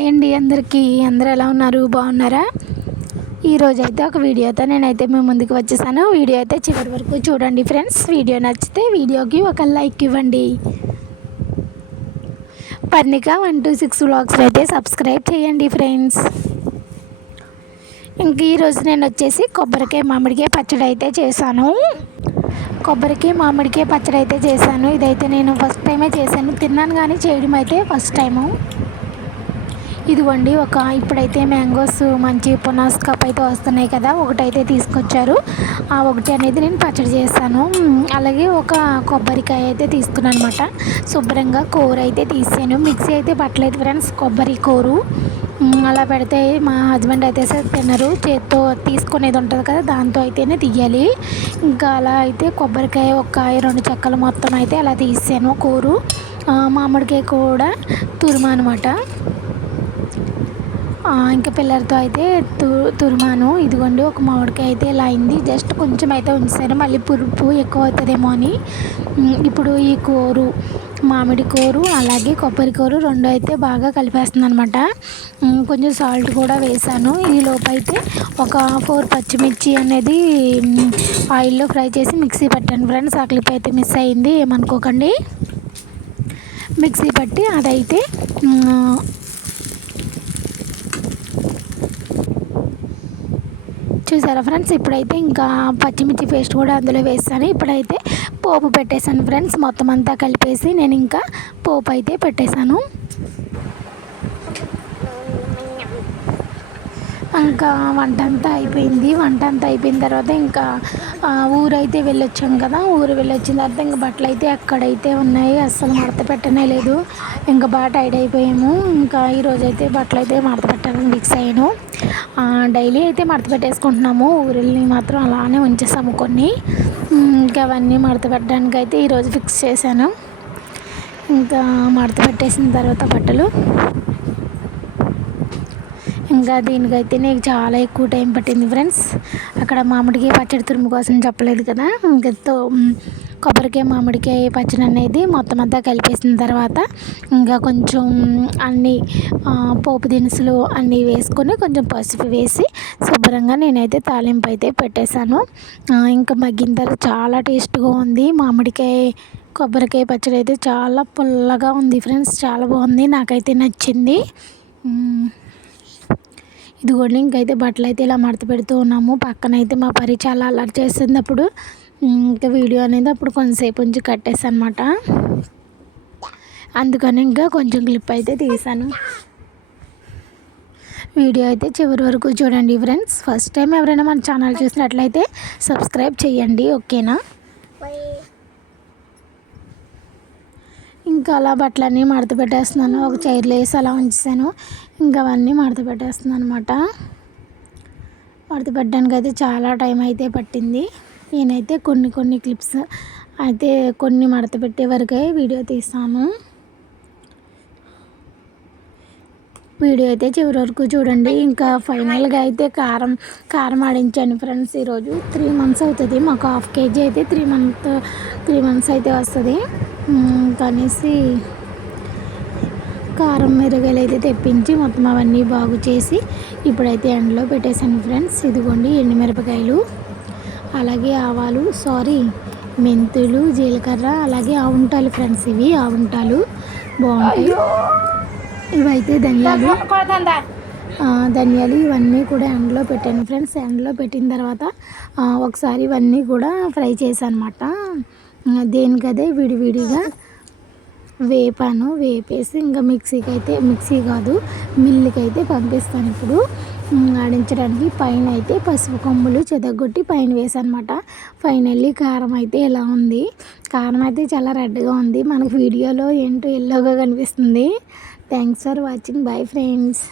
Hi అండి అందరికీ. అందరూ ఎలా ఉన్నారు? బాగున్నారా? ఈరోజు అయితే ఒక వీడియోతో నేనైతే మీ ముందుకు వచ్చేసాను. వీడియో అయితే చివరి వరకు చూడండి ఫ్రెండ్స్. వీడియో నచ్చితే వీడియోకి ఒక లైక్ ఇవ్వండి. పర్ణిక 126 వ్లాగ్స్ అయితే సబ్స్క్రైబ్ చేయండి ఫ్రెండ్స్. ఇంక ఈరోజు నేను వచ్చేసి కొబ్బరికాయ మామిడికాయ పచ్చడి అయితే చేశాను. ఇదైతే నేను ఫస్ట్ టైమే చేశాను. తిన్నాను కానీ చేయడం అయితే ఫస్ట్ టైము. ఇదిగోండి ఇప్పుడైతే మ్యాంగోస్ మంచి పునాస్ కప్ అయితే వస్తున్నాయి కదా, ఒకటైతే తీసుకొచ్చారు. ఆ ఒకటి అనేది నేను పచ్చడి చేస్తాను. అలాగే ఒక కొబ్బరికాయ అయితే తీసుకున్నాను అనమాట. శుభ్రంగా కూర అయితే తీసాను. మిక్సీ అయితే పట్టలేదు ఫ్రెండ్స్. కొబ్బరి కూరు అలా పెడితే మా హస్బెండ్ అయితే తినరు. చేత్తో తీసుకునేది ఉంటుంది కదా, దాంతో అయితేనే తీయాలి. ఇంకా అలా అయితే కొబ్బరికాయ ఒక 2 చెక్కలు మొత్తం అయితే అలా తీసాను. కూరు మామిడికాయ కూడా తురుమా అనమాట. ఇంకా పిల్లలతో అయితే తురిమాను. ఇదిగోండి ఒక మామిడికాయ అయితే ఇలా అయింది. జస్ట్ కొంచెం అయితే ఉంచాను, మళ్ళీ పులుపు ఎక్కువ అవుతుందేమో అని. ఇప్పుడు ఈ కూరు మామిడి కూరు అలాగే కొబ్బరి కూరు రెండు అయితే బాగా కలిపేస్తుంది అనమాట. కొంచెం సాల్ట్ కూడా వేసాను. ఈ లోపు అయితే ఒక 4 పచ్చిమిర్చి అనేది ఆయిల్లో ఫ్రై చేసి మిక్సీ పట్టాను ఫ్రెండ్స్. ఆ క్లిప్ అయితే మిస్ అయింది, ఏమనుకోకండి. మిక్సీ పట్టి అదైతే చూసారా ఫ్రెండ్స్. ఇప్పుడైతే ఇంకా పచ్చిమిర్చి పేస్ట్ కూడా అందులో వేసాను. ఇప్పుడైతే పోపు పెట్టేశాను ఫ్రెండ్స్. మొత్తం అంతా కలిపేసి నేను ఇంకా పోపు అయితే పెట్టేశాను. ఇంకా వంట అంతా అయిపోయిన తర్వాత ఇంకా ఊరైతే వెళ్ళొచ్చాం కదా. ఊరు వెళ్ళొచ్చిన తర్వాత ఇంకా బట్టలు అయితే ఎక్కడైతే ఉన్నాయి, అస్సలు మడత పెట్టనే లేదు. ఇంకా బాగా టైడ్ అయిపోయాము. ఇంకా ఈరోజు అయితే బట్టలు అయితే మడత పెట్టాలని ఫిక్స్ అయ్యాను. డైలీ అయితే మడత పెట్టేసుకుంటున్నాము. ఊరిని మాత్రం అలానే ఉంచేసాము కొన్ని. ఇంకా అవన్నీ మడత పెట్టడానికి అయితే ఈరోజు ఫిక్స్ చేశాను. ఇంకా మడత పెట్టేసిన తర్వాత బట్టలు ఇంకా దీనికైతే నాకు చాలా ఎక్కువ టైం పట్టింది ఫ్రెండ్స్. అక్కడ మామిడికాయ పచ్చడి తురుము కోసం చెప్పలేదు కదా, ఇంకా కొబ్బరికాయ మామిడికాయ పచ్చడి అనేది మొత్తం అంతా కలిపేసిన తర్వాత ఇంకా కొంచెం అన్నీ పోపు దినుసులు అన్నీ వేసుకొని కొంచెం పసుపు వేసి శుభ్రంగా నేనైతే తాలింపు అయితే పెట్టేశాను. ఇంకా మగ్గిన తర్వాత చాలా టేస్ట్గా ఉంది. మామిడికాయ కొబ్బరికాయ పచ్చడి అయితే చాలా పుల్లగా ఉంది ఫ్రెండ్స్. చాలా బాగుంది, నాకైతే నచ్చింది. ఇదిగోండి ఇంకైతే బట్టలు అయితే ఇలా మడత పెడుతూ ఉన్నాము. పక్కన అయితే మా పరి చాలా అలర్ట్ చేస్తుంది. అప్పుడు ఇంకా వీడియో అనేది అప్పుడు కొంతసేపు ఉంచి కట్టేసాను అనమాట. అందుకని ఇంకా కొంచెం క్లిప్ అయితే తీసాను. వీడియో అయితే చివరి వరకు చూడండి ఫ్రెండ్స్. ఫస్ట్ టైం ఎవరైనా మన ఛానల్ చూసినట్లయితే సబ్స్క్రైబ్ చేయండి, ఓకేనా. ఇంకా అలా బట్టలన్నీ మడత పెట్టేస్తున్నాను. ఒక చైర్లో వేసి అలా ఉంచాను. ఇంకా అవన్నీ మడత పెట్టేస్తున్నాను అనమాట. మడత పెట్టడానికి అయితే చాలా టైం అయితే పట్టింది. నేనైతే కొన్ని క్లిప్స్ అయితే కొన్ని మడత పెట్టే వరకే వీడియో తీస్తాను. వీడియో అయితే చివరి వరకు చూడండి. ఇంకా ఫైనల్గా అయితే కారం ఆడించాను ఫ్రెండ్స్. ఈరోజు 3 months అవుతుంది మాకు. 1/2 kg అయితే 3 months అయితే వస్తుంది. కనేసి కారం మిరగాయలు అయితే తెప్పించి మొత్తం అవన్నీ బాగు చేసి ఇప్పుడైతే ఎండలో పెట్టేశాను ఫ్రెండ్స్. ఇదిగోండి ఎండుమిరపకాయలు, అలాగే ఆవాలు మెంతులు, జీలకర్ర, అలాగే ఆవుంటాలు ఫ్రెండ్స్. ఇవి ఆవుంటాలు బాగుంటాయి. ఇవైతే ధనియాలు ఇవన్నీ కూడా ఎండలో పెట్టాను ఫ్రెండ్స్. ఎండలో పెట్టిన తర్వాత ఒకసారి ఇవన్నీ కూడా ఫ్రై చేశాను అనమాట. దేనికదే విడివిడిగా వేపేసి ఇంకా మిక్సీ కాదు మిల్లుకి అయితే పంపిస్తాను ఇప్పుడు ఆడించడానికి. పైన అయితే పసుపు కొమ్ములు చెదగొట్టి పైన వేసానమాట. ఫైనల్లీ కారం అయితే ఇలా ఉంది. కారం అయితే చాలా రెడ్గా ఉంది. మనకు వీడియోలో ఏంటో ఎల్లోగా కనిపిస్తుంది. Thanks for watching. Bye friends.